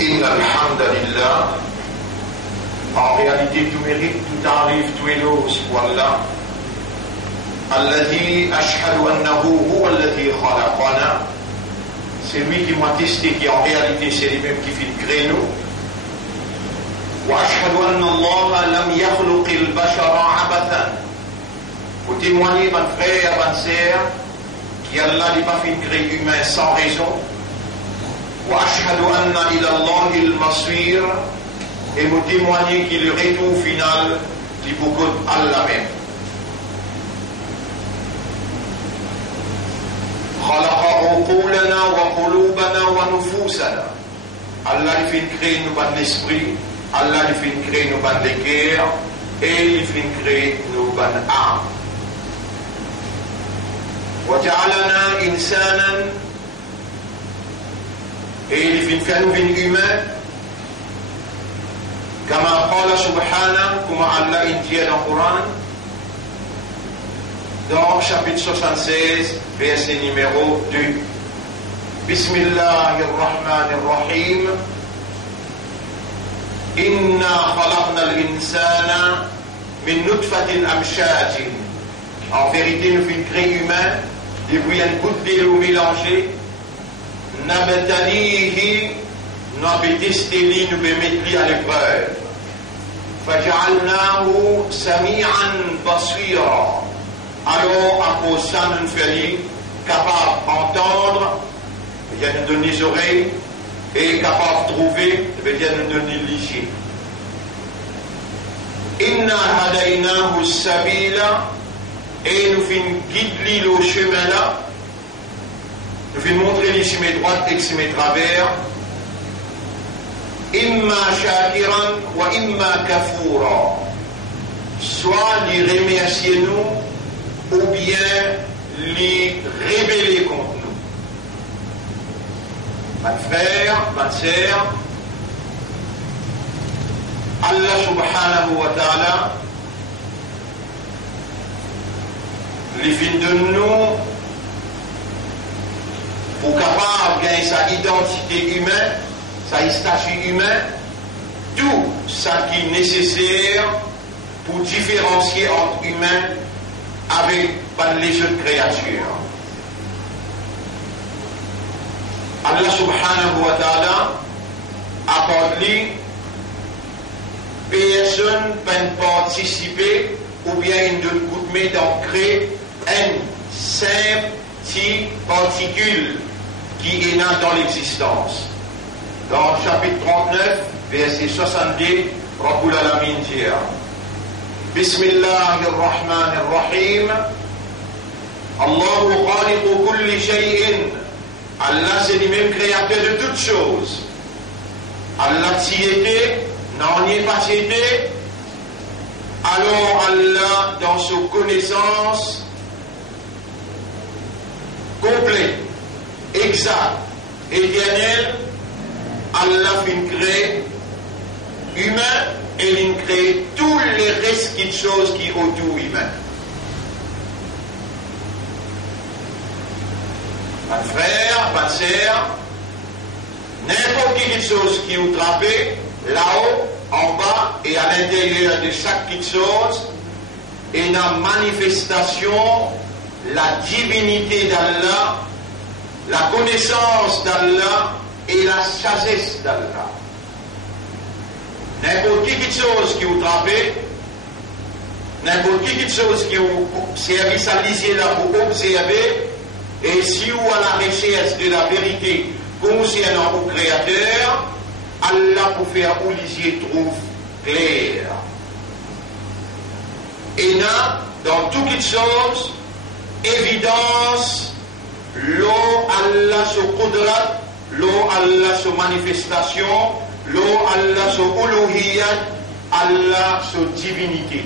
إن الحمد لله. En réalité, tout mérite, tout arrive, tout éloge pour Allah. الذي أشهد أنه هو الذي خلقنا. C'est lui qui m'a testé, qui en réalité c'est lui-même qui fait le créneau. وأشهد أن الله لم يخلق البشر عبثا. Pour témoigner, mon frère, ma sœur, qu'Allah n'a pas fait créer humain sans raison. وأشهد أن إلى الله المصير. Et vous témoignez qu'il le retour final qui vous coûte Allah même. خلق عقولنا وقلوبنا ونفوسنا. Allah il fait créer nos bandes d'esprit, Allah il fait créer nos bandes de cœur, et il fait créer nos bandes âmes. وجعلنا إنسانا. Et il fait nous humains. كما قال سبحانه, كما Allah dit dans le Coran, dans chapitre 76, verset numéro 2. Bismillahirrahmanirrahim. Inna khalaqna al-insana min nutfatin amshajin. En vérité, nous fîmes créer humain depuis une goutte d'eau mélangée. Nabtalihi, nous avons testé, nous avons mis à l'épreuve. فجعلناه سميعا بصيرا. Alors, à cause de ça, nous faisons capable d'entendre, il nous donner les oreilles, et capable de trouver, il nous donner les yeux. Inna hadaynahu sabila. Et nous faisons guider le chemin là. Nous faisons montrer les chemins droits et les chemins travers. Imma shakiran wa imma kafura. Soit les remercier nous ou bien les révéler contre nous. Mon frère, ma sœur, Allah subhanahu wa ta'ala les fins de nous pour capable de gagner sa identité humaine, sa statut humain, tout ce qui est nécessaire pour différencier entre humains avec les autres créatures. Allah subhanahu wa ta'ala apporte lui personne peut participer ou bien une de coup de main d'en créer une simple petite particule qui est née dans l'existence. Dans le chapitre 39, verset 70, Rabbul Alamin dit Bismillahirrahmanirrahim. Allahu khaliqu kulli shay'in. Allah c'est lui-même créateur de toutes choses. Allah s'y était, n'en y est pas été. Alors Allah, dans sa connaissance complète, exacte, éternelle, Allah vient créer humain et il crée tous les restes de choses qui sont autour humain. Mon frère, ma sœur, n'importe quelle chose qui est trappée, là-haut, en bas et à l'intérieur de chaque petite chose, est une manifestation, la divinité d'Allah, la connaissance d'Allah et la sagesse d'Allah. N'importe quelle chose qui vous trappez, n'importe quelle chose qui vous service à lisier là pour observer, et si vous à la recherche de la vérité concernant au Créateur, Allah pour faire où lisier trouve clair. Et là, dans toutes les choses, évidence, l'eau Allah se qudrat, l'eau Allah se manifestation, l'eau Allah se uluhiyat, Allah se divinité.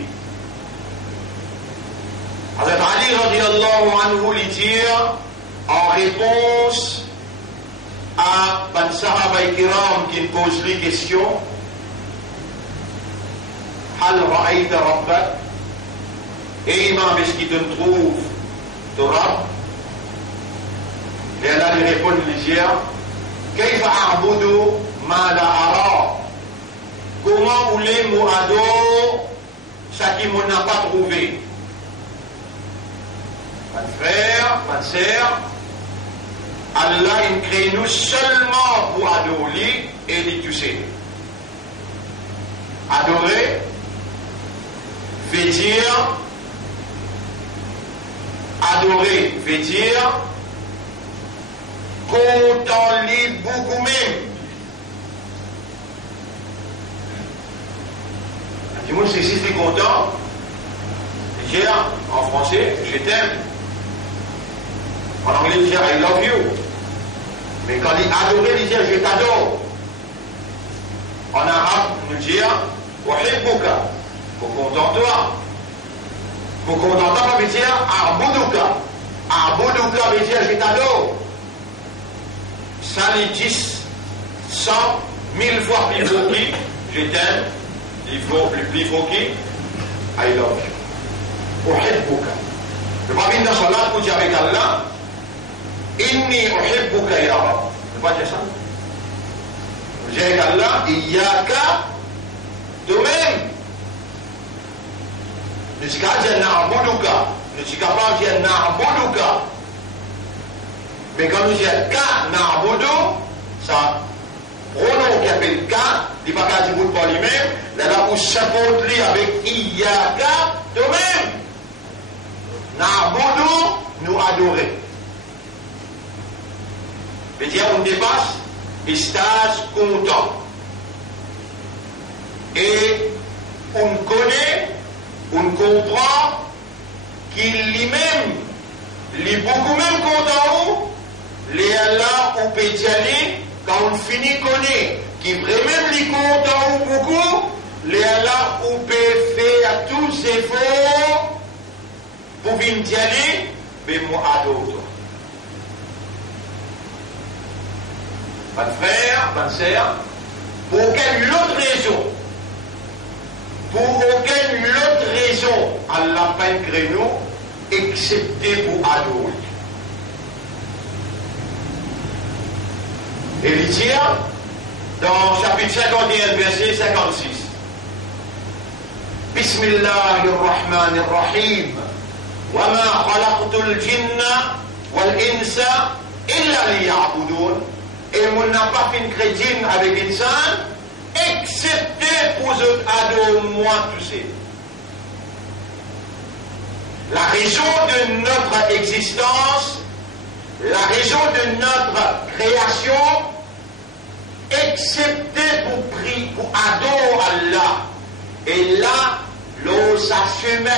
Hazrat Ali radiallahu anhu lui dit en réponse à Ben Sahaba Kiram qui pose les questions Hal ra'ayta rabbak? Et imam, est-ce qu'il te trouve ton Rabb? Et Allah lui répond, lui dit Kayfa a'budu Malahara. Comment voulez nous adorer ce qui m'on n'a pas trouvé? Mon frère, ma sœur, Allah il crée nous seulement pour adorer et les tuer. Adorer veut dire content beaucoup même. Dis-moi si je suis content, dire en français je t'aime. En anglais il dit I love you. Mais quand il adorer, il dit je t'adore. En arabe, nous dit uhibbuka. Pour content-toi. Pour content-toi, veut dire arbouduka. Arbouduka veut dire je t'adore. Ça les 10, 100, 1000 fois plus fort qui je t'aime. Il faut plus fort qui I love you. Uhibbuka. Le pas venir dans son âme pour dire avec Allah. Inni uhibbuka ya Rab. Ne pas dire ça. Vous dire avec Allah, Iyaka, toi-même. Ne dis pas dire na'buduka. Ne dis pas dire na'buduka. Mais quand nous disons ka na'budu, ça, pronom qui appelle ka, il n'est pas qu'à dire par lui-même, là où s'apporte lui avec Iyaka, toi-même. Na'budu, nous adorer. C'est-à-dire on dépasse et stade content. Et on connaît, on comprend qu'il lui-même, il est beaucoup même content où, les Allah ou peut y aller, quand on finit connaît, qui vraiment lui content ou beaucoup, les Allah ou peut faire tous ses efforts pour venir y aller, mais moi adore. Mon frère, ma sœur, pour aucune autre raison, Allah n'a pas créé nous, excepté pour adorer. Et il dit, dans chapitre 51, verset 56, Bismillahirrahmanirrahim, wa ma khalaqtul jinna wal insa illa liya'budun. Et on n'a pas fait une chrétienne avec l'insan, excepté pour adorer moi tous ces. La raison de notre existence, la raison de notre création, excepté pour prier, pour adorer Allah. Et là, l'eau s'assume.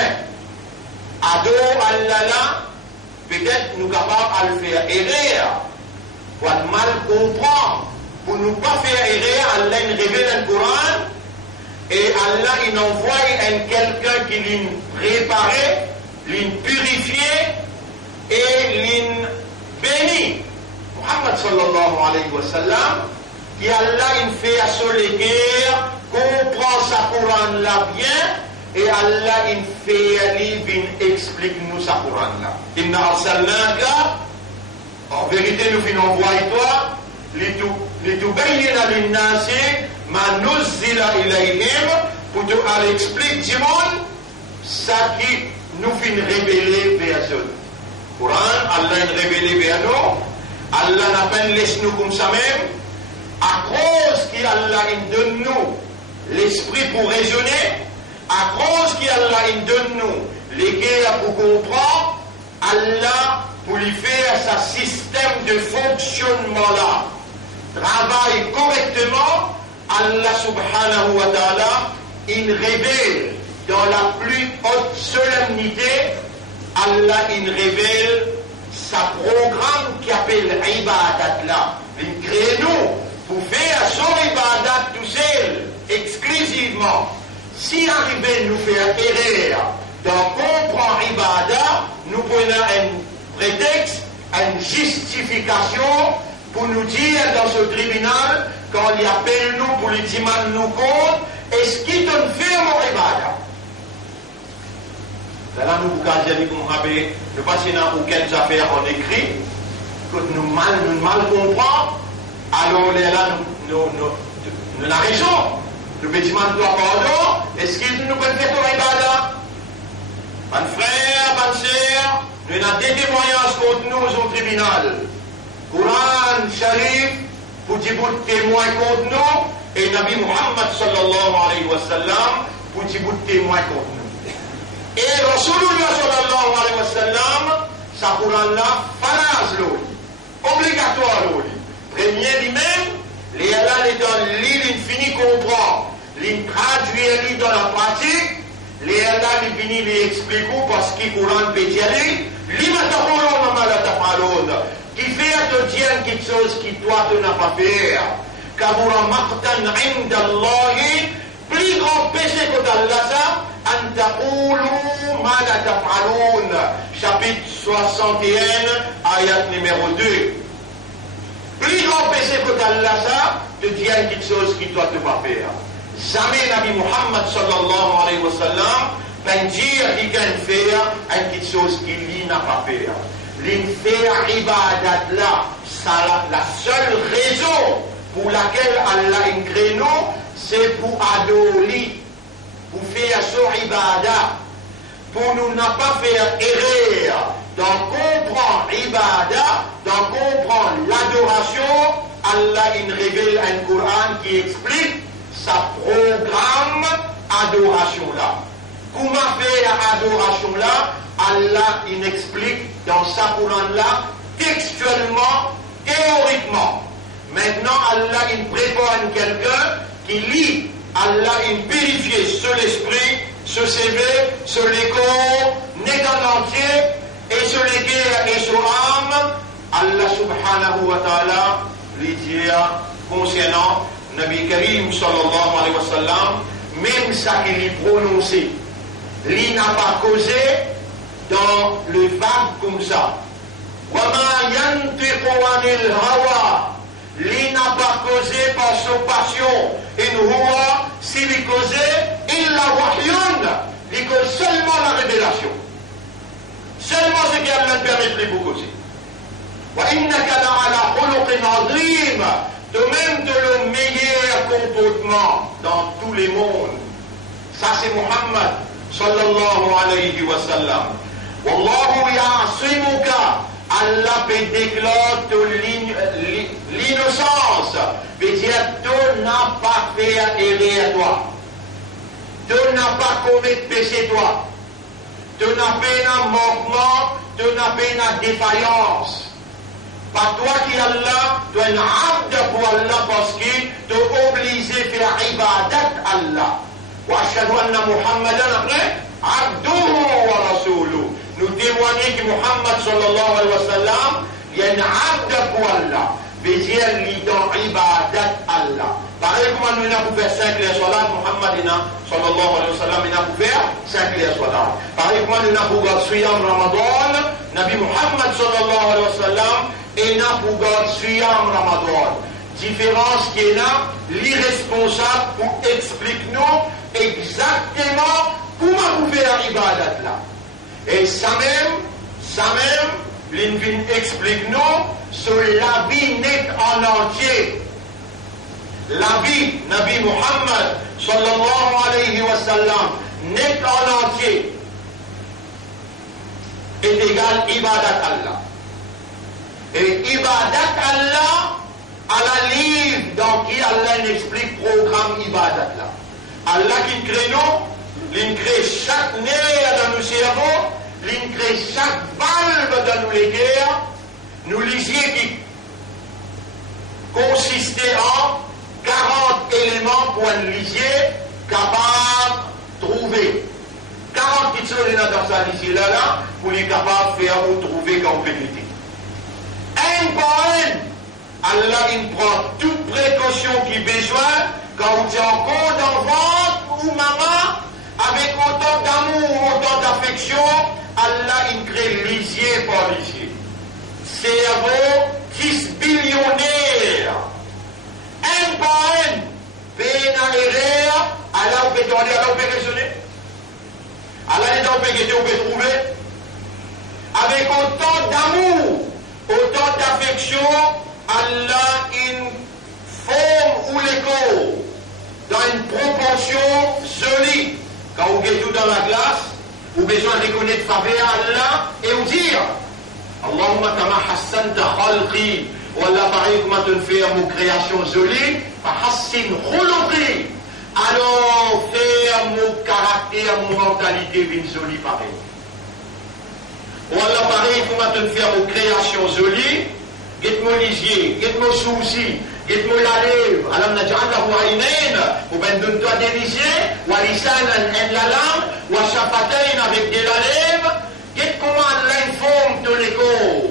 Adorer Allah là, peut-être nous capables de le faire errer. Pour mal comprendre, pour ne pas faire errer, Allah il révèle le Coran et Allah il envoie quelqu'un qui l'a préparé, l'a purifié et l'a béni. Muhammad sallallahu alayhi wa sallam, qui Allah il fait à sur les guerres, comprend sa Coran là bien et Allah il fait il explique nous sa Coran là. Inna arsalnaka. En vérité, nous finissons envoyer toi, لتبين للناس ما نزل إليهم pour te aller expliquer du monde ce qui nous fait révéler vers eux. Coran, Allah a révélé vers nous, Allah n'a pas laissé nous comme ça même, à cause qu'Allah donne nous l'esprit pour raisonner, à cause qu'Allah donne nous les guerres pour comprendre, Allah pour lui faire sa système de fonctionnement là, travaille correctement, Allah subhanahu wa ta'ala, il révèle dans la plus haute solennité, Allah il révèle sa programme qui appelle ibadat là. Il crée nous pour faire son ibadat tout seul, exclusivement. Si arrivé nous faire erreur dans comprendre ibadat, nous prenons un prétexte, une justification pour nous dire dans ce tribunal, quand il appelle nous pour lui demander nous compte, est-ce qu'il donne faire mon ibadat? Là, nous vous dit comme rabbi, ne pas dans aucune affaire en écrit, que nous mal comprenons, alors là, nous avons raison. Nous pouvons demander pardon. Est-ce qu'il nous peut faire ton ibadah? Mon frère, ma soeur, nous avons des témoignages contre nous au tribunal. Coran, Sharif, pour dire témoin contre nous, et Nabi Muhammad sallallahu alayhi wa sallam, pour dire témoin contre nous. Et Rasulullah sallallahu alayhi wa sallam, sa Coran-là, faraz l'eau, obligatoire l'eau. Premier lui-même, les Allah est dans l'île infini comprend, l'île traduit dans la pratique, les Allah les fini les expliquent parce qu'il Coran peut dire, l'ima taqulun ma la taf'alun, qui fait à te dire quelque chose qui toi tu n'as pas fait. Kabura maqtan 'inda Allah, plus grand péché que d'Allah ça, an taqulu ma la taf'alun. Chapitre 61, ayat numéro 2. Plus grand péché que d'Allah ça, te dire quelque chose qui toi tu n'as pas fait. Jamais Nabi Muhammad sallallahu alayhi wa sallam peut dire qu'il peut faire quelque chose qu'il n'a pas fait. L'infaire ibadat là, la seule raison pour laquelle Allah a créé nous, c'est pour adorer, pour faire son ibadat, pour nous n'a pas faire erreur, d'en comprendre ibadat, d'en comprendre l'adoration. Allah il révèle un Coran qui explique sa programme adoration là. Comment faire adoration là? Allah il explique dans sa Coran là, textuellement, théoriquement. Maintenant Allah il prépare quelqu'un qui lit. Allah il vérifie sur l'esprit, sur CV, sur les corps, né dans l'entier, et sur les guerres et sur l'âme. Allah subhanahu wa ta'ala lui dit concernant Nabi Karim sallallahu alayhi wa sallam, même ça qu'il est prononcé, il n'a pas causé dans le vague comme ça. وَمَا يَنْتِقُ عَنِ الْهَوَى, il n'a pas causé par sa passion. إِنْ هُوَ s'il est causé, إِلَّا وَحْيٌ, il cause seulement la révélation. Seulement ce qui Allah permet de vous causer. وَإِنَّكَ لَعَلَى خُلُقٍ عَظِيمٍ, de même de le meilleur comportement dans tous les mondes. Ça c'est Muhammad sallallahu alayhi wa sallam. Wallahu ya'asimuka, Allah peut déclarer l'innocence, veut dire tu n'as pas fait erreur toi, tu n'as pas commis péché toi, tu n'as pas un manquement, tu n'as pas une défaillance. Pas toi qui Allah, tu es un abd pour Allah parce que tu es obligé de faire ibadat Allah. Wa ashhadu anna Muhammadan abduhu wa rasuluhu. Nous témoignons que Muhammad sallallahu alayhi wa sallam, il y a un abd pour Allah. Veut dire qu'il est dans ibadat Allah. Pareil comme nous avons fait 5 les salats, Muhammad sallallahu alayhi wa sallam, il a fait 5 les salats. Pareil comme nous avons fait Siyam Ramadan, Nabi Muhammad sallallahu alayhi wa sallam, et n'a pour garder Siyam Ramadan. Différence qui est là, l'irresponsable pour explique-nous exactement comment vous faites l'ibadat là. Et ça même, l'Invin explique-nous sur la vie nette en entier. La vie, Nabi Muhammad sallallahu alayhi wa sallam, nette en entier, est égal ibadat Allah. Et ibadat Allah, à la livre dans qui Allah explique programme ibadat là. Allah qui crée nous, il crée chaque nerf dans nos cerveaux, il crée chaque valve dans nos guerres, nous lisiez qui consistait en 40 éléments pour un lisier capable de trouver. 40 petites choses dans sa lisier là, pour les capable de faire ou trouver compléter. Un par un, Allah il prend toute précaution qu'il besoin quand vous êtes encore dans ventre ou maman, avec autant d'amour, autant d'affection, Allah il crée lisier par lisier. Cerveau 10 billionnaires. Un par un, pénalérère, Allah vous peut demander, Allah vous peut raisonner. Allah est dans le péché, vous pouvez trouver. Avec autant d'amour, autant d'affection, Allah, une forme une proportion jolie. Quand vous êtes tout dans la glace, vous avez besoin de reconnaître faveur à Allah et vous dire Allahumma kama hassanta khalqi. Ou Allah pareil comment te faire mon création jolie, fa hassin khuluqi. Alors faire mon caractère, mon mentalité une jolie pareil. Ou Allah pareil comment te faire mon création jolie, get mon lisier, get mon souci. Get-moi la lèvre, alam naj'al lahu aynayn, ou ben donne-toi des lisiers, ou lisanan en la langue, ou shafatayn avec des lèvres, get comment l'informe de l'écho.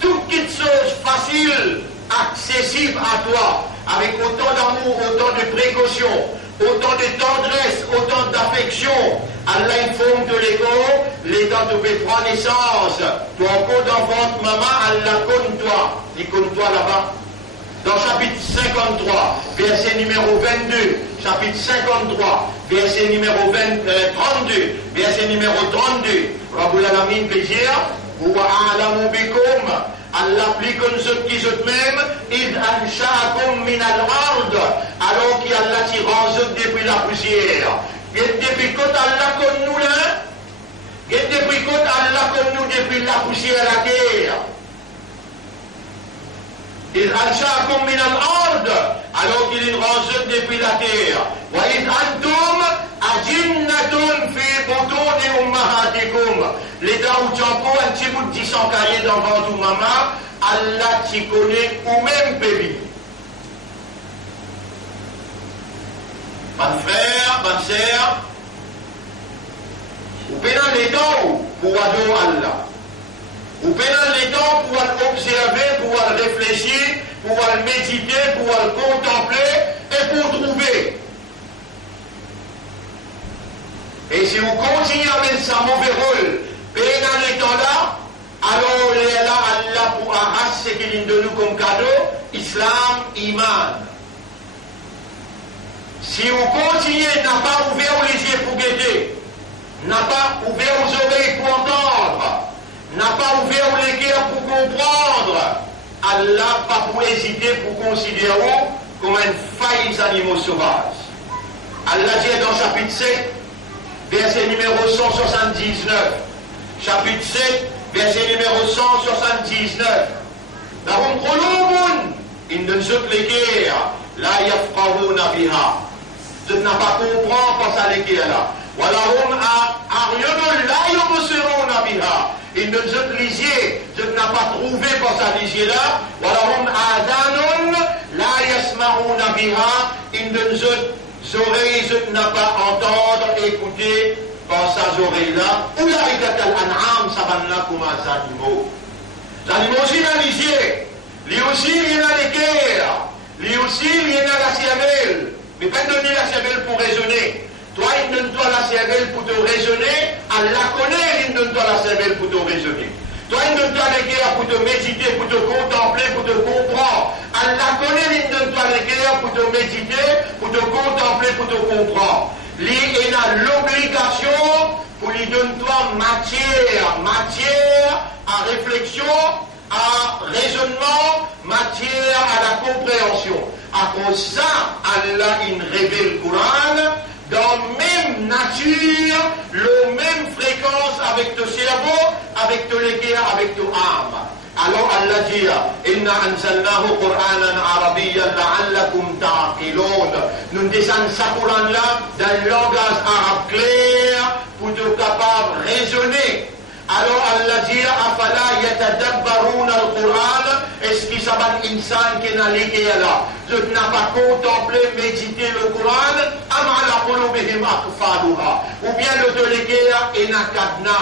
Toute chose facile, accessible à toi, avec autant d'amour, autant de précaution, autant de tendresse, autant d'affection, Allah informe de l'écho, l'état de fait trois naissances. Toi encore dans votre maman, Allah compte toi, il compte toi là-bas. Dans chapitre 53, verset numéro 22, chapitre 53, verset numéro 32, verset numéro 32, Rabbul Alamin peut dire, Huwa a'lamu bikum, Allah plus que nous autres qui êtes même, id ansha'akum min al-ard, alors qu'il Allah tire en eux depuis la poussière. Et depuis quand Allah comme nous là, et depuis quand Allah comme nous depuis la poussière à la terre. Il ansha'akum min al-ard, alors qu'il est rangé depuis la terre. Wa id antum ajinnatun fi butuni ummahatikum. Les dents où tu as encore un petit bout de 10 ans caillé dans votre maman, Allah t'y connaît ou même bébé. Mon frère, ma sœur, vous pouvez dans les dents pour adorer Allah. Vous pouvez dans les temps pour observer, pour réfléchir, pour méditer, pour contempler et pour trouver. Et si vous continuez à mettre ça mauvais rôle, et dans les temps là, alors là, Allah pour arracher ce qu'il donne nous comme cadeau, islam, iman. Si vous continuez, n'a pas ouvert les yeux pour guetter, n'a pas ouvert les oreilles pour entendre, n'a pas ouvert les cœurs pour comprendre, Allah pas pour hésiter pour considérer comme un faillis animaux sauvages. Allah dit dans chapitre 7, verset numéro 179. Chapitre 7, verset numéro 179. Lahum qulubun, in donne les cœurs, la yafqahuna biha. Tu n'as pas compris quand ça les cœurs là. Walahum a'yunun la yubsiruna biha. Il ne se lisier, je n'ai pas trouvé pour sa lisier là. Walahum adanun la yasma'una biha. Il ne se oreilles, je n'ai pas entendre, écouter par sa oreille là. Ulaïka al-an'am sabanna comme les animaux. Les animaux aussi dans lisier. Lui aussi il y en a les cœurs. Lui aussi il y en a la cervelle. Mais pas donner la cervelle pour raisonner. Toi, il donne-toi la cervelle pour te raisonner. Allah connaît, il donne-toi la cervelle pour te raisonner. Toi, il donne-toi les cœurs pour te méditer, pour te contempler, pour te comprendre. Allah connaît, il donne-toi les cœurs pour te méditer, pour te contempler, pour te comprendre. Lui, il a l'obligation pour lui donner-toi matière à réflexion, à raisonnement, matière à la compréhension. À cause de ça, Allah, il révèle le Coran dans la même nature, la même fréquence avec ton cerveau, avec ton cœur, avec ton âme. Alors Allah dit, Inna anzalnahu Qur'anan arabiyyan la'allakum ta'qilun. Nous descendons ce Coran là dans le langage arabe clair pour être capable de raisonner. Alors Allah dit, Afala yatadabbaruna al-Qur'an. Est-ce qu'il s'abat insan qui n'a l'été là? Je n'ai pas contemplé, médité le Coran, ou bien le délégué et n'a kadna.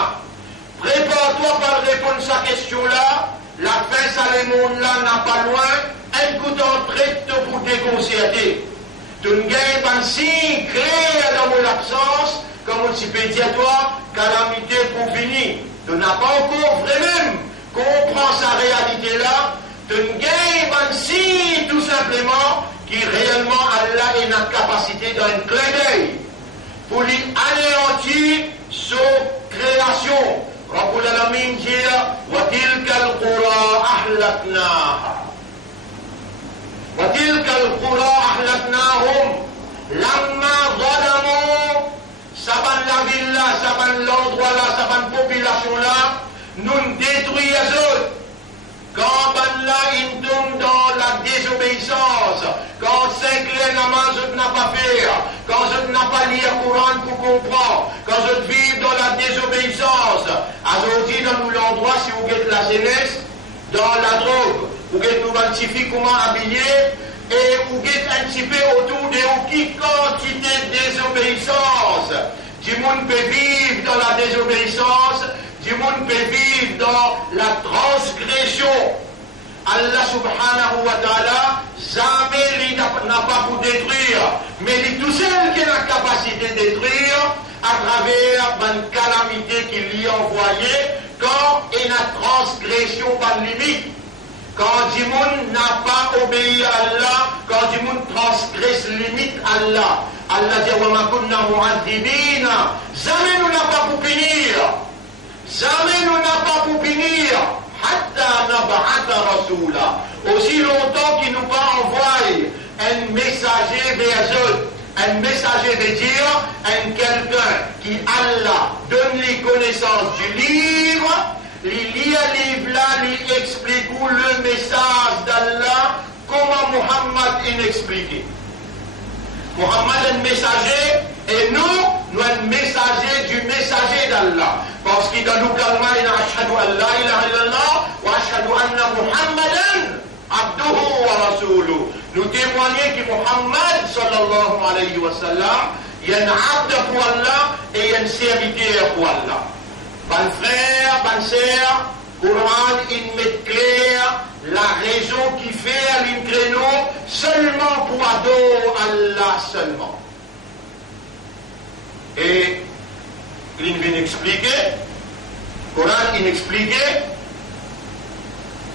Prépare-toi par répondre à cette question-là. La fin, ça les mondes là n'a pas loin. Un coup d'entrée pour déconcerter. Tu ne gagnes pas si créé dans mon absence, comme on s'y peut dire toi, calamité pour finir. Tu n'as pas encore vraiment comprend sa réalité là. Tu ne gagnes pas si tout simplement qui réellement Allah est la capacité d'un clin d'œil pour lui anéantir sa création. Rabbul Alamin dit wa tilka al-qura ahlaknaha wa tilka al-qura ahlaknahum lam l'endroit là, ça population là, nous détruisons les autres. Quand là, ils tombent dans la désobéissance, quand Saint-Clair n'a pas fait, quand je n'ai pas lu le Coran pour comprendre, quand je vis dans la désobéissance, aujourd'hui dans l'endroit, si vous êtes la jeunesse, dans la drogue, vous êtes comment habiller, et vous êtes un petit peu autour de qui quantité de désobéissance. Du monde peut vivre dans la désobéissance, du monde peut vivre dans la transgression. Allah subhanahu wa ta'ala, jamais il n'a pas pour détruire, mais il est tout seul qui a la capacité de détruire à travers une calamité qu'il lui a envoyée quand il a transgression par limite. Quand du monde n'a pas obéi à Allah, quand du monde transgresse limite Allah, Allah dit wa ma kunna mu'adhibina, jamais nous n'a pas pour punir, jamais nous n'a pas pour punir, hatta nab'atha rasula, aussi longtemps qu'il nous pas envoyé un messager vers eux, un messager veut dire un quelqu'un qui Allah donne les connaissances du livre. Il lit un livre là, il explique le message d'Allah, comment Muhammad il expliqué. Muhammad est un messager et nous un messager du messager d'Allah. Parce qu'il dans nous calma, il a ashhadu an la ilaha illallah wa ashhadu anna Muhammadan abduhu wa rasuluhu. Nous témoignons que Muhammad sallallahu alayhi wa sallam, il y a un abd pour Allah et il y a un serviteur pour Allah. Bonne frère, bonne sœur, Coran, il met clair la raison qui fait l'incréno seulement pour adorer Allah seulement. Et il vient expliquer, Coran, il explique,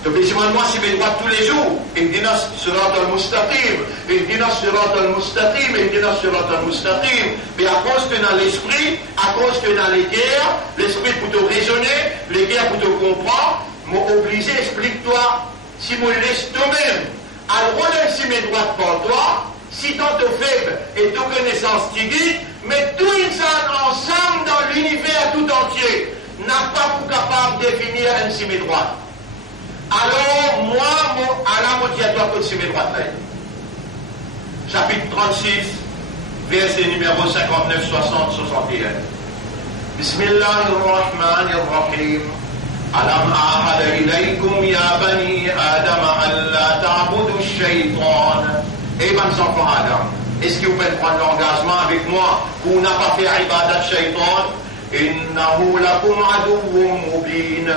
donc moi si je vois tous les jours, il dit surat al-mustaqim, il dit surat al-mustaqim, il dit surat al-mustaqim, mais à cause que dans l'esprit, à cause que dans les guerres, l'esprit pour te raisonner, les guerres pour te comprendre, m'ont obligé, explique-toi, si moi laisse toi-même, alors si mes droits pour toi, si tant te faible et ta connaissance t'y guide, mais tout ça ensemble dans l'univers tout entier, n'a pas pour capable de définir un si mes droits. Alors, moi, Allah m'a dit à toi que c'est mes droits là. Chapitre 36, verset numéro 59, 60, 61. Bismillahirrahmanirrahim. Alam ahada ilaykum ya bani Adam alla ta'budu shaytan. Eh ben, enfants Adam, est-ce que vous pouvez prendre l'engagement avec moi pour n'a pas fait ibadat shaytan? Innahu lakum aduwwum mubin.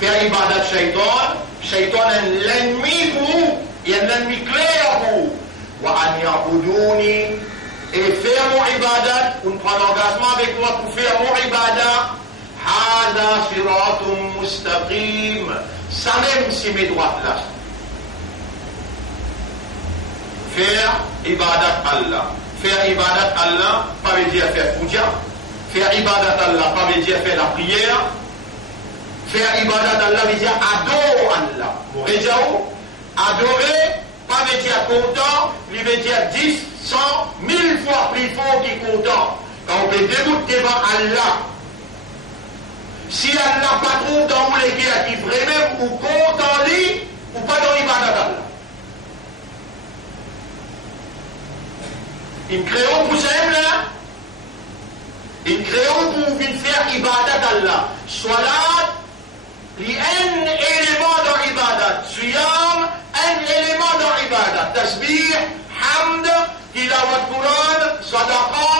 Faire ibadat shaytan, shaytan est l'ennemi pour vous, il est l'ennemi clair pour vous. Wa an ya'buduni, et faire mon ibadat, on prend l'engagement avec moi pour faire mon ibadat, hada siratum mustaqim, ça même si mes droits là. Faire ibadat Allah. Faire ibadat Allah, pas veut dire faire puja. Faire ibadat Allah, pas veut dire faire la prière. Faire ibadat Allah veut dire adorer Allah. Adorer, pas veut dire content, il veut dire 10, 100, 1000 fois plus fort qu'il content. Quand on peut dégoûter devant Allah. Si Allah pas content ou les gars qui vraiment ou content lui, ou pas dans l'ibadat Allah. Il crée pour ça là. Il crée pour venir faire ibadat Allah. Salat, un élément dans l'ibadat. Siyam, un élément dans l'ibadat. Tasbih, hamd, tilawat Quran, sadaqa,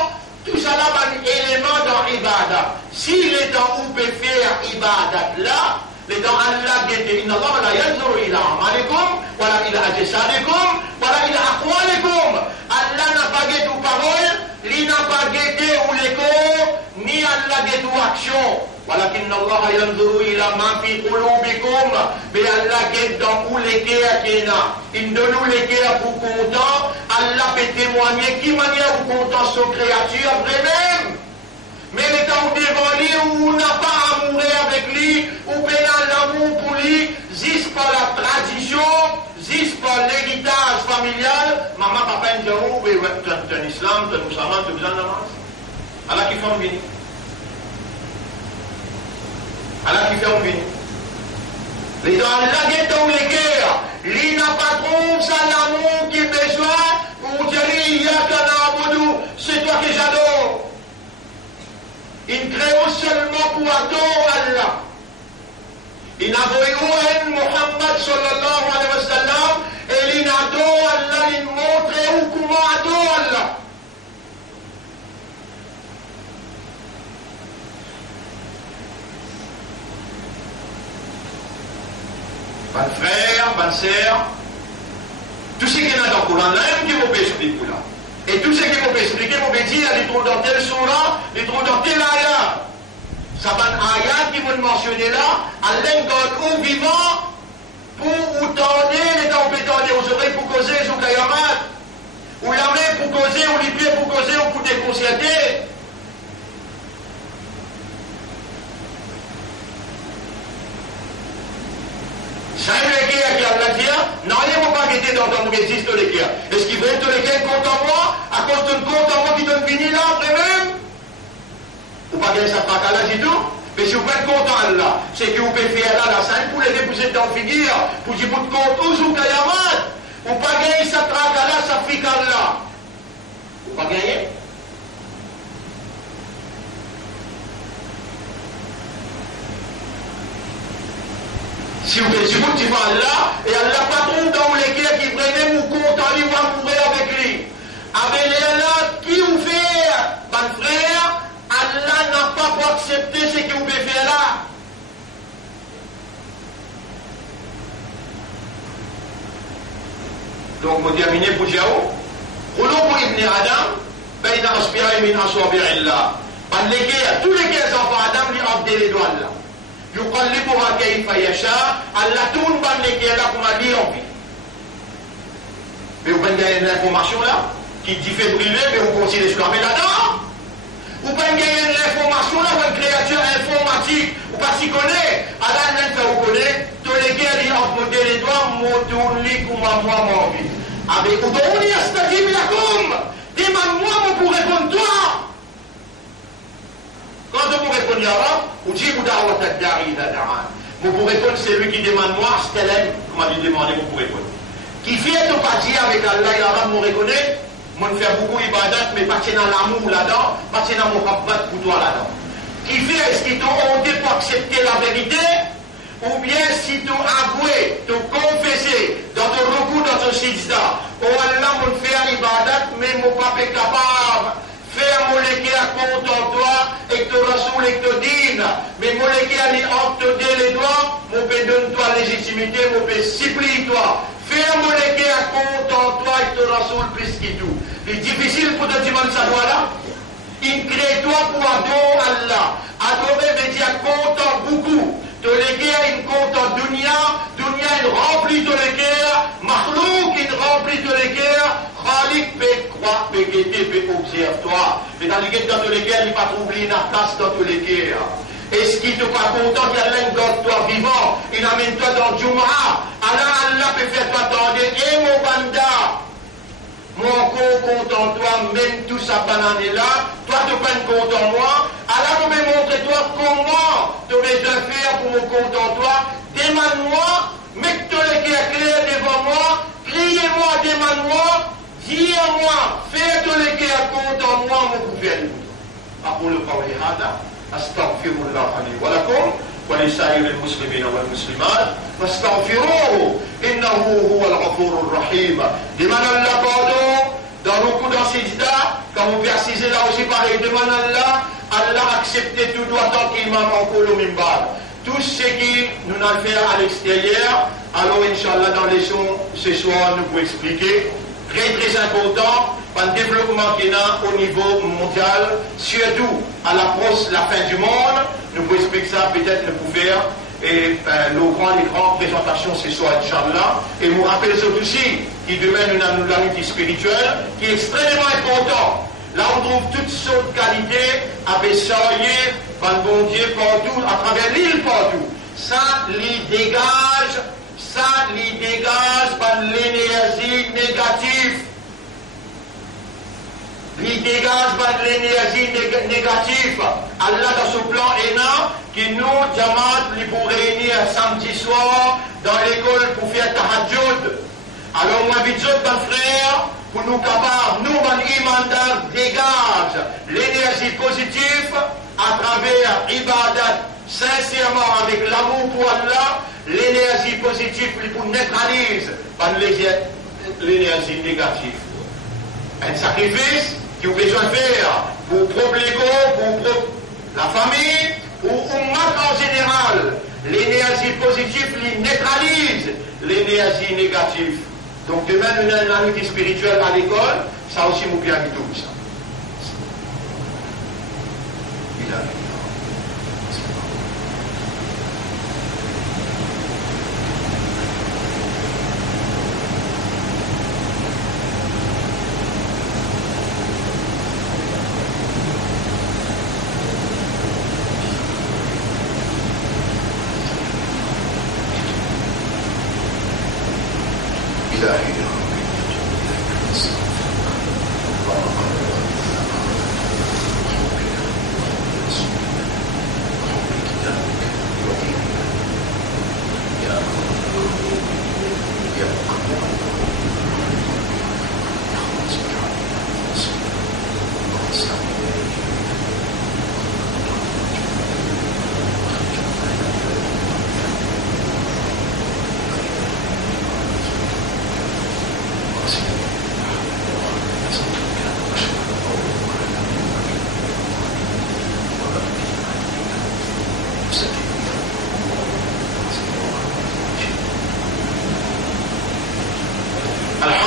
tout ça là, un élément dans l'ibadat. Si les temps où peut faire ibadat là, les temps Allah dit inna Allah la yanzuru ila amalikum, wala ila ajsadikum, wala ila aqwalikum. Allah n'a pas guetté aux paroles, il n'a pas guetté aux corps, ni Allah guetté aux actions. ولكن الله ينظر إلى ما في قلوبكم بألا guette dans où les cœurs qui n'a. Il donne nous les cœurs pour content. Allah peut témoigner qui manière vous content son créature vrai-même. Mais les temps où devant lui, où n'a pas amouré avec lui, où pénal l'amour pour lui, juste par la tradition, juste par l'héritage familial, maman, papa, nous disons, oui, tu es un islam, tu es musulman, tu es besoin de namaz. Allah qui fait venir. Alors qui fait un vin. Les dans la gueule les guerres, il n'a pas trop ça l'amour qui est besoin, ou dire il y a qu'un abodou, c'est toi que j'adore. Il crée seulement pour adorer Allah. Il n'a pas Muhammad sallallahu alayhi wa sallam, et il adore Allah, il montre comment adore Allah. Bonne frère, bonne sœur, tout ce qui est dans le Coran, là, qui vous peut expliquer là. Et tout ce qui vous peut expliquer, vous pouvez dire, il trouve dans tel surah, il trouve dans tel ayat. Ça va un ayat qui vous mentionner là, Allah donne au vivant pour vous tendre les dents, vous tendre aux oreilles pour causer, sur Kayamat, ou la main pour causer, ou les pieds pour causer, ou pour déconcerter. Ça y est, qui Allah dit, non, il ne faut pas guetter dans ton existe les guerres. Est-ce qu'il veut te les guerres contre moi, à cause de compte en moi qui donne fini là, après même? Ou pas gagner ça par là du tout? Mais si vous faites content là, c'est que vous pouvez faire là la scène pour les dépousser dans le figure, pour dire vous compte toujours Kayamat. Ou pas gagner ça traque là, ça fique là. Ou pas gagner? Si vous faites vous tu vas là, et Allah pas trop dans les guerres qui prennent ou content, il va mourir avec lui. Avec les là, qui vous fait, mon frère, Allah n'a pas pour accepter ce que vous pouvez faire là. Donc, on termine pour dire, Khuluqu ibn Adam, bayna asbi'i min asabi'illah. Par les guerres, tous les guerres enfants Adam, lui ont les doigts là. يقلبها كيف يشاء Allah tourne par les guerres là pour m'a dit en vie. Mais vous prenez une information là qui dit fait brûler, mais vous continuez de se fermer là-dedans. Vous prenez une information là, ou une créature informatique, ou pas s'y connaît. Allah n'a pas vous connaît, tous les guerres ils ont monté les doigts, m'ont tourné comme moi mon vie. Avec vous donnez à ce que je demande-moi, on pourrait répondre toi. Quand on vous répond là, vous dites vous da'wat ad-da'i idha da'an. Vous pourrez répondre c'est lui qui demande moi, c'est elle, comment lui demander, vous pourrez répondre. Qui fait tout partir avec Allah, il a me reconnaître, moi je fais beaucoup d'ibadat, mais pas dans l'amour là-dedans, pas dans mon rabbat pour toi là-dedans. Qui fait est-ce qu'ils t'ont honte pour accepter la vérité, ou bien si t'ont avoué, t'ont confessé dans ton recours, dans ton sijda, oh Allah, mon fait ibadat, mais mon papa est capable. Faire mon légué à compte en toi et que ton rasoul et que ton dîne. Mais mon légué à te les doigts, mon père donne-toi légitimité, mon père supplie-toi. Faire mon légué à compte en toi et que ton rasoul plus qu'il tout. C'est difficile pour te demander ça doit là. Il crée toi pour adorer Allah. Adorer veut dire content beaucoup. Te légué à une compte en dunya, dunya il remplit de l'équerre, Mahlouk il remplit de l'équerre, Khalik peut croire, peut guetter, peut observer toi. Mais dans l'équerre, il ne va pas trouver une place dans tous l'équerre. Est-ce qu'il n'est pas content qu'il y a de toi vivant, il amène toi dans Jum'a, Allah peut faire toi attendre, et mon banda, mon compte en toi, même tout ça banane là, toi tu prends compte en moi, Allah vous montrer toi comment tu vas faire pour mon compte en toi, demande-moi, mets-toi les clair devant moi, criez-moi, demande-moi, dis-moi, fais-toi les compte en moi, mon gouvernement. أقول قولي هذا أستغفر الله لي ولكم ولسائر المسلمين والمسلمات فاستغفروه إنه هو الغفور الرحيم. Demande Allah pardon dans le coup d'Ansidda, quand vous persisez là aussi pareil, demande Allah, Allah accepte tout droit tant qu'il m'a encore le mimbar. Tout ce qui nous a fait à l'extérieur, alors Inch'Allah dans les sons ce soir nous pouvons expliquer. Très très important, par le développement qu'il y a au niveau mondial, surtout à l'approche de la fin du monde, nous pouvons expliquer ça, peut-être nous pouvons faire et les grandes présentations ce soir, Inch'Allah. Et vous rappelez ça aussi, qui demain nous avons la lutte spirituelle, qui est extrêmement important. Là on trouve toutes sortes de qualités, avec Saïe, par le bon Dieu partout, à travers l'île partout. Ça les dégage par l'énergie négative. il dégage l'énergie négative. Allah dans ce plan énorme qui nous demande pour réunir samedi soir dans l'école pour faire tahajjud. Alors moi vite mon frère pour nous capables, nous mon imandaire dégage l'énergie positive à travers ibadat sincèrement avec l'amour pour Allah, l'énergie positive pour neutraliser l'énergie négative. Un sacrifice que vous avez besoin de faire pour l'ego, pour la famille, ou en général. L'énergie positive neutralise l'énergie négative. Donc demain, nous avons une unité spirituelle à l'école, ça aussi nous bien tout ça. Il a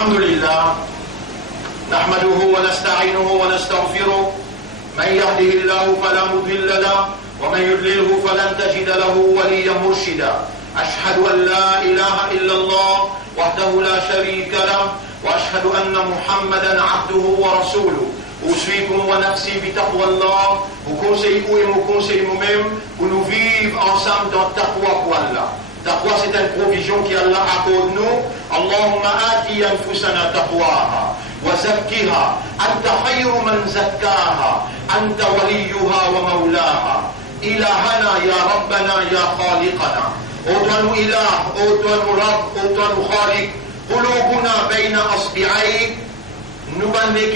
الحمد لله نحمده ونستعينه ونستغفره من يهده الله فلا مضل له ومن يضلله فلن تجد له وليا مرشدا أشهد أن لا إله إلا الله وحده لا شريك له وأشهد أن محمدا عبده ورسوله أوصيكم ونفسي بتقوى الله وكونسيكم et me conseille moi-même pour nous vivre ensemble dans taqwa pour Allah. Taqwa, c'est une provision qu'Allah accorde nous. Allahumma ati anfusana taqwaha wa zakkiha anta khayru man zakkaha anta waliyuha wa mawlaha ilahana ya rabbana ya khaliqana أوتوا إله أوتوا رب أوتوا خالق قلوبنا بين أصبعيك نبنك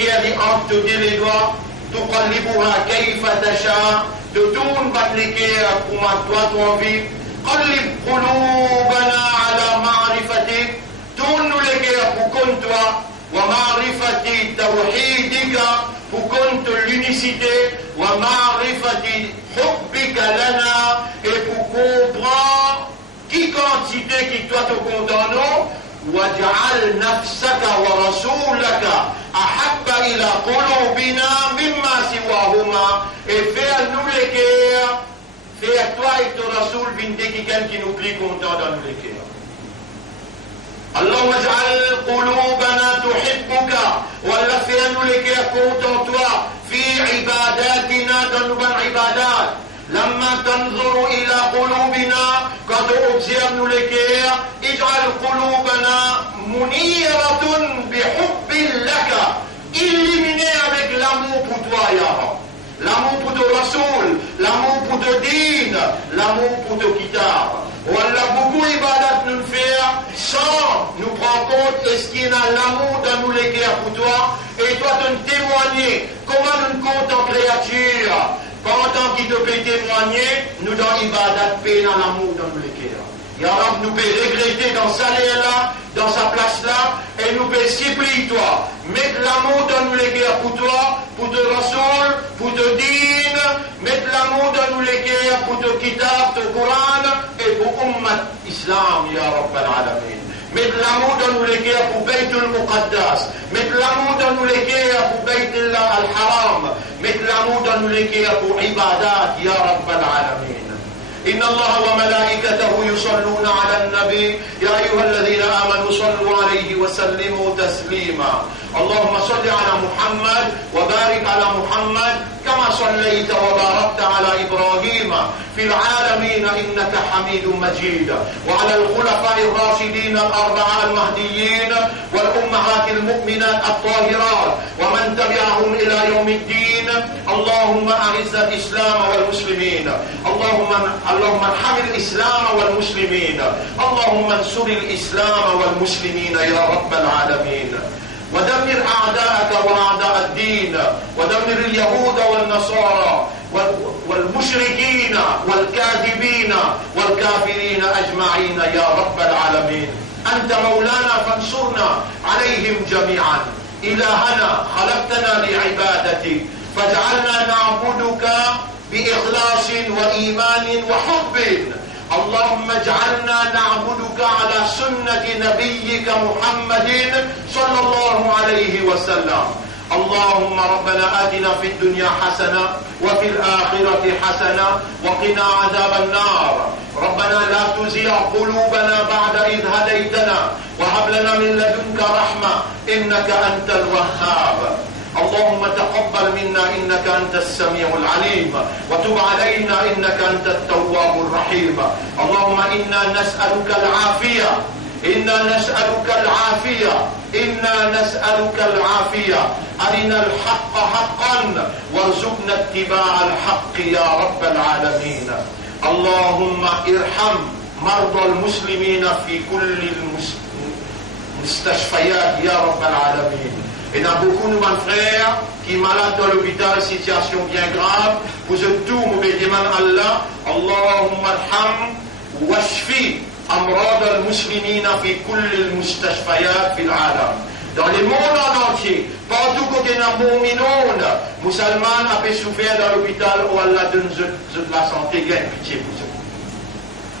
entre les doigts تقلبها كيف تشاء تتون بنك كما toi envie قلب قلوبنا على معرفتك تون لك pour toi ومعرفة توحيدك pour l'unicité ومعرفة حبك لنا et pour comprendre qui quantité qui doit te condamner وَاجْعَلْ نَفْسَكَ وَرَسُولَكَ أَحَبَّ إِلَى قُلُوبِنَا مِمَّا سِوَاهُمَا et faire-nous les cœurs, faire toi et ton Rasoul vinde quelqu'un qui nous plie content dans nous les cœurs. اللهم اجعل قلوبنا تحبك ولا faire-nous les cœurs content toi في عباداتنا dans nos عبادات لما تنظر إلى قلوبنا quand on observe nous les cœurs اجعل قلوبنا منيرة بحب لك illuminé avec l'amour pour toi ya Rab, l'amour pour ton Rasoul, l'amour pour ton din, l'amour pour ton kitab. On a beaucoup d'ibadat nous faire sans nous prendre compte est-ce qu'il y a l'amour dans nous les cœurs pour toi et toi de nous témoigner comment nous comptons en créature. Pendant qu'il te peut témoigner, nous dans l'ibadat paix dans l'amour dans nous les cœurs. Ya Rab, nous peut regretter dans sa là, dans sa place là, et nous peut supplier toi. Mettre l'amour dans nous les cœurs pour toi, pour te Rasoul, pour te din, mettre l'amour dans nous les cœurs pour te kitab, te Coran, et pour Ummat Islam, Ya Rabbal Alamin. Mettre l'amour dans nous les cœurs pour Baytul Muqaddas. Mettre l'amour dans nous les cœurs pour Baytullah Al-Haram. Mettre l'amour dans nous les cœurs pour Ibadat, Ya Rabbal Alamin. إن الله وملائكته يصلون على النبي يا أيها الذين آمنوا صلوا عليه وسلموا تسليما. اللهم صل على محمد وبارك على محمد كما صليت وباركت على إبراهيم في العالمين إنك حميد مجيد، وعلى الخلفاء الراشدين الأربعة المهديين والأمهات المؤمنات الطاهرات ومن تبعهم إلى يوم الدين. اللهم أعز الإسلام والمسلمين، اللهم ارحم الإسلام والمسلمين، اللهم انصر الإسلام والمسلمين يا رب العالمين. ودمر أعداءك وأعداء الدين، ودمر اليهود والنصارى والمشركين والكاذبين والكافرين أجمعين يا رب العالمين. أنت مولانا فانصرنا عليهم جميعا. إلهنا خلقتنا لعبادتك فاجعلنا نعبدك بإخلاص وإيمان وحب. اللهم اجعلنا نعبدك على سنة نبيك محمد صلى الله عليه وسلم. اللهم ربنا آتنا في الدنيا حسنة وفي الآخرة حسنة وقنا عذاب النار. ربنا لا تزغ قلوبنا بعد إذ هديتنا وهب لنا من لدنك رحمة إنك أنت الوهاب. اللهم تقبل منا إنك أنت السميع العليم وتب علينا إنك أنت التواب الرحيم. اللهم إنا نسألك العافية، إنا نسألك العافية، إنا نسألك العافية. أرنا الحق حقا وارزقنا اتباع الحق يا رب العالمين. اللهم ارحم مرضى المسلمين في كل المستشفيات يا رب العالمين. Il y a beaucoup de mes frères qui sont malades dans l'hôpital, situation bien grave. Vous êtes tous, مبيدمان الله. اللهم ارحم واشفي أمراض المسلمين في كل المستشفيات في العالم. Dans le monde entier, partout côté d'un mu'minoun, musulman a pu souffrir dans l'hôpital où Allah donne la santé, gagne pitié pour eux.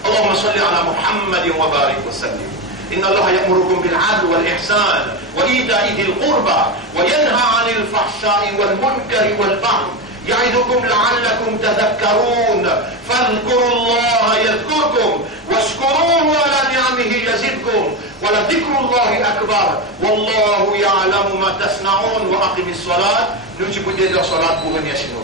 اللهم صل على محمد وبارك وسلم. إن الله يأمركم بالعدل والإحسان وإيتاء ذي القربى وينهى عن الفحشاء والمنكر والبغي يعظكم لعلكم تذكرون. فاذكروا الله يذكركم واشكروه على نعمه يزدكم ولذكر الله أكبر والله يعلم ما تصنعون. وأقم الصلاة. Nous tu peux dire la salat pour venir chez nous.